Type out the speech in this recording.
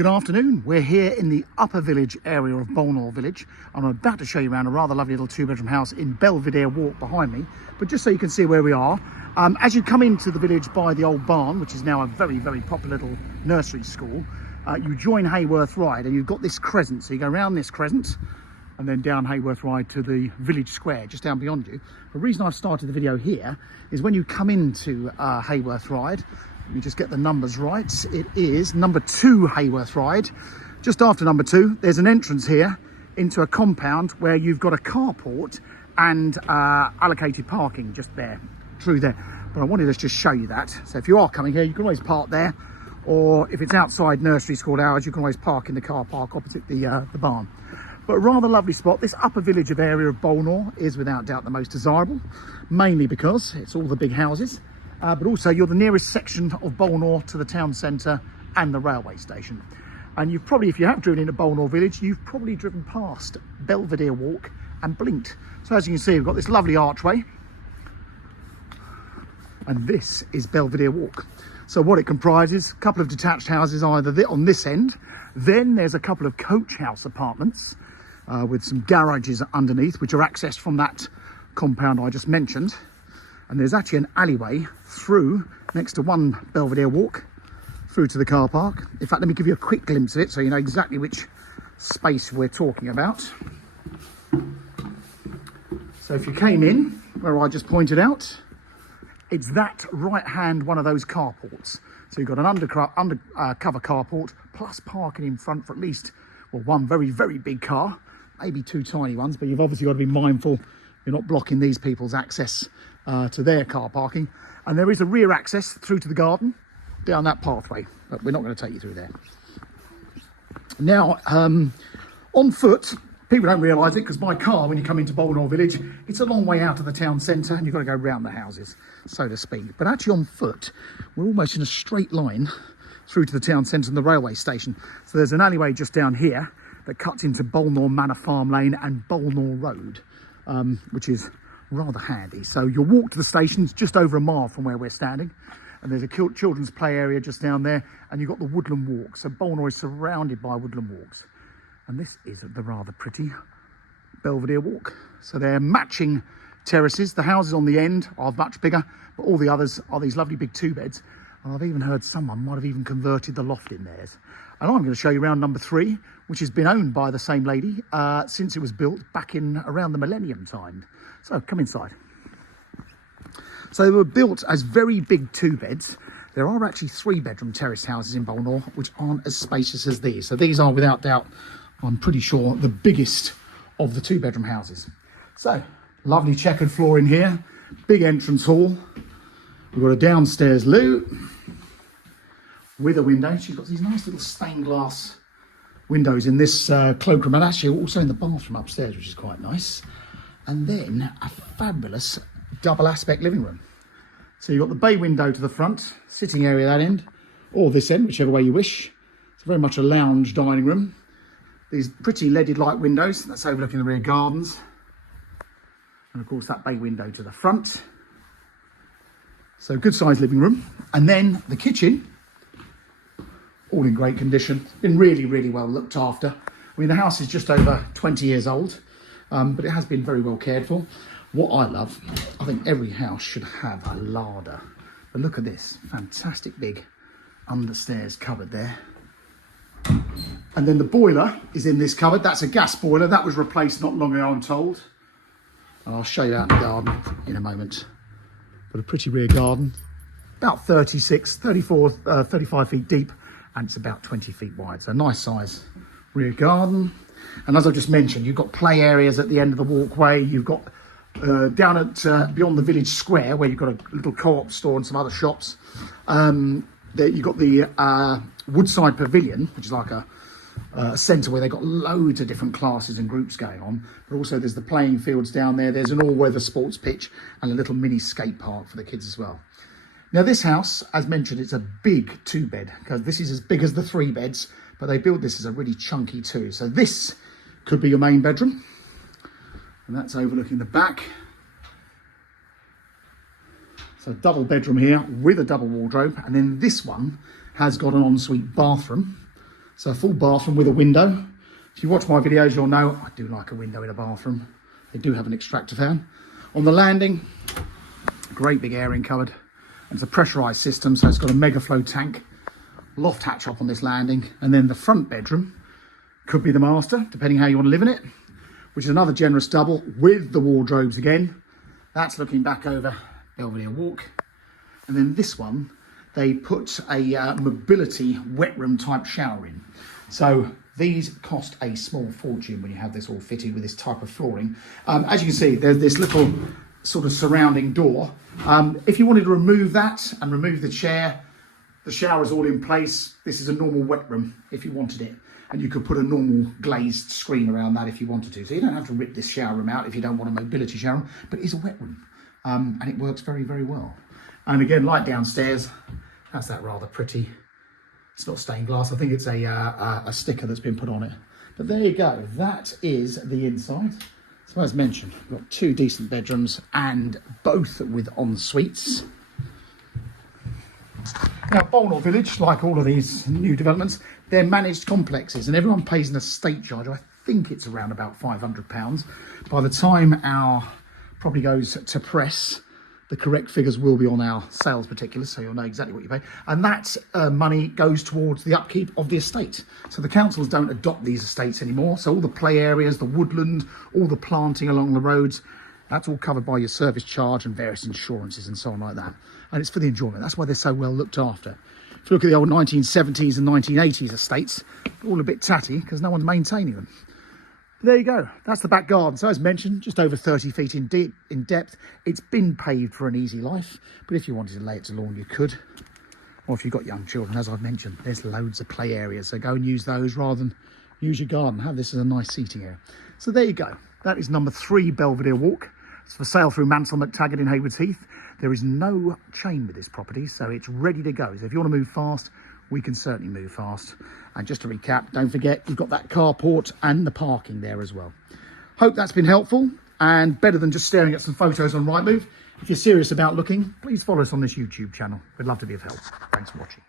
Good afternoon. We're here in the upper village area of Bolnor village. I'm about to show you around a rather lovely little two-bedroom house in Belvedere Walk behind me. But just so you can see where we are, as you come into the village by the old barn, which is now a very, very popular little nursery school, you join Haywards Ride and you've got this crescent. So you go around this crescent and then down Haywards Ride to the village square just down beyond you. The reason I've started the video here is when you come into Haywards Ride, let me just get the numbers right. It is number 2 Haywards Ride. Just after number 2, there's an entrance here into a compound where you've got a carport and allocated parking just there, through there. But I wanted to just show you that. So if you are coming here, you can always park there, or if it's outside nursery school hours, you can always park in the car park opposite the barn. But a rather lovely spot. This upper village of area of Bolnor is without doubt the most desirable, mainly because it's all the big houses. But also you're the nearest section of Bolnor to the town centre and the railway station. And you've probably, if you have driven into Bolnor village, you've probably driven past Belvedere Walk and blinked. So as you can see, we've got this lovely archway. And this is Belvedere Walk. So what it comprises, a couple of detached houses either on this end. Then there's a couple of coach house apartments with some garages underneath, which are accessed from that compound I just mentioned. And there's actually an alleyway through next to one Belvedere Walk through to the car park. In fact, let me give you a quick glimpse of it so you know exactly which space we're talking about. So if you came in where I just pointed out, it's that right hand one of those carports. So you've got an undercover carport plus parking in front for at least, well, one very, very big car, maybe 2 tiny ones, but you've obviously got to be mindful you're not blocking these people's access to their car parking. And there is a rear access through to the garden down that pathway, but we're not going to take you through there. Now, on foot, people don't realise it because by car, when you come into Bolnor village, it's a long way out of the town centre and you've got to go round the houses, so to speak. But actually on foot, we're almost in a straight line through to the town centre and the railway station. So there's an alleyway just down here that cuts into Bolnor Manor Farm Lane and Bolnor Road, which is rather handy. So you'll walk to the station, it's just over a mile from where we're standing. And there's a children's play area just down there. And you've got the woodland walk. So Bolnor is surrounded by woodland walks. And this is the rather pretty Belvedere Walk. So they're matching terraces. The houses on the end are much bigger, but all the others are these lovely big 2-beds. And I've even heard someone might have even converted the loft in theirs. And I'm going to show you around number 3, which has been owned by the same lady since it was built back in around the millennium time. So come inside. So they were built as very big 2-beds. There are actually 3-bedroom terrace houses in Bolnor, which aren't as spacious as these. So these are without doubt, I'm pretty sure, the biggest of the 2-bedroom houses. So lovely checkered floor in here, big entrance hall. We've got a downstairs loo with a window. She's got these nice little stained glass windows in this cloakroom, and actually also in the bathroom upstairs, which is quite nice. And then a fabulous double aspect living room. So you've got the bay window to the front, sitting area that end, or this end, whichever way you wish. It's very much a lounge dining room. These pretty leaded light windows, that's overlooking the rear gardens. And of course that bay window to the front. So good sized living room. And then the kitchen, all in great condition. Been really, really well looked after. I mean, the house is just over 20 years old, but it has been very well cared for. What I love, I think every house should have a larder. But look at this, fantastic big understairs cupboard there. And then the boiler is in this cupboard. That's a gas boiler. That was replaced not long ago, I'm told. And I'll show you out in the garden in a moment. But a pretty rear garden, about 35 feet deep, and it's about 20 feet wide. So nice size rear garden. And as I just mentioned, you've got play areas at the end of the walkway. You've got down at beyond the village square where you've got a little co-op store and some other shops. You've got the Woodside Pavilion, which is like a centre where they've got loads of different classes and groups going on. But also there's the playing fields down there. There's an all-weather sports pitch and a little mini skate park for the kids as well. Now this house, as mentioned, it's a big 2-bed because this is as big as the 3 beds, but they built this as a really chunky 2. So this could be your main bedroom. And that's overlooking the back. So double bedroom here with a double wardrobe. And then this one has got an ensuite bathroom. So a full bathroom with a window. If you watch my videos, you'll know I do like a window in a bathroom. They do have an extractor fan. On the landing, great big airing cupboard. And it's a pressurised system, so it's got a mega flow tank, loft hatch up on this landing, and then the front bedroom could be the master, depending how you want to live in it, which is another generous double with the wardrobes again. That's looking back over Belvedere Walk. And then this one, they put a mobility wet room type shower in. So these cost a small fortune when you have this all fitted with this type of flooring. As you can see, there's this little sort of surrounding door. If you wanted to remove that and remove the chair, the shower is all in place. This is a normal wet room if you wanted it. And you could put a normal glazed screen around that if you wanted to. So you don't have to rip this shower room out if you don't want a mobility shower room, but it is a wet room. And it works very, very well. And again, like downstairs, that's that rather pretty. It's not stained glass. I think it's a sticker that's been put on it. But there you go. That is the inside. So as mentioned, we've got 2 decent bedrooms and both with en-suites. Now, Bolnor Village, like all of these new developments, they're managed complexes and everyone pays an estate charge. I think it's around about £500. By the time our property goes to press, the correct figures will be on our sales particulars, so you'll know exactly what you pay. And that money goes towards the upkeep of the estate. So the councils don't adopt these estates anymore. So all the play areas, the woodland, all the planting along the roads, that's all covered by your service charge and various insurances and so on like that. And it's for the enjoyment. That's why they're so well looked after. If you look at the old 1970s and 1980s estates, they're all a bit tatty because no one's maintaining them. There you go. That's the back garden. So as mentioned, just over 30 feet in depth. It's been paved for an easy life, but if you wanted to lay it to lawn, you could. Or if you've got young children, as I've mentioned, there's loads of play areas. So go and use those rather than use your garden. Have this as a nice seating area. So there you go. That is number 3 Belvedere Walk. It's for sale through Mansell McTaggart in Haywards Heath. There is no chain with this property, so it's ready to go. So if you want to move fast, we can certainly move fast. And just to recap, don't forget, you've got that carport and the parking there as well. Hope that's been helpful and better than just staring at some photos on Rightmove. If you're serious about looking, please follow us on this YouTube channel. We'd love to be of help. Thanks for watching.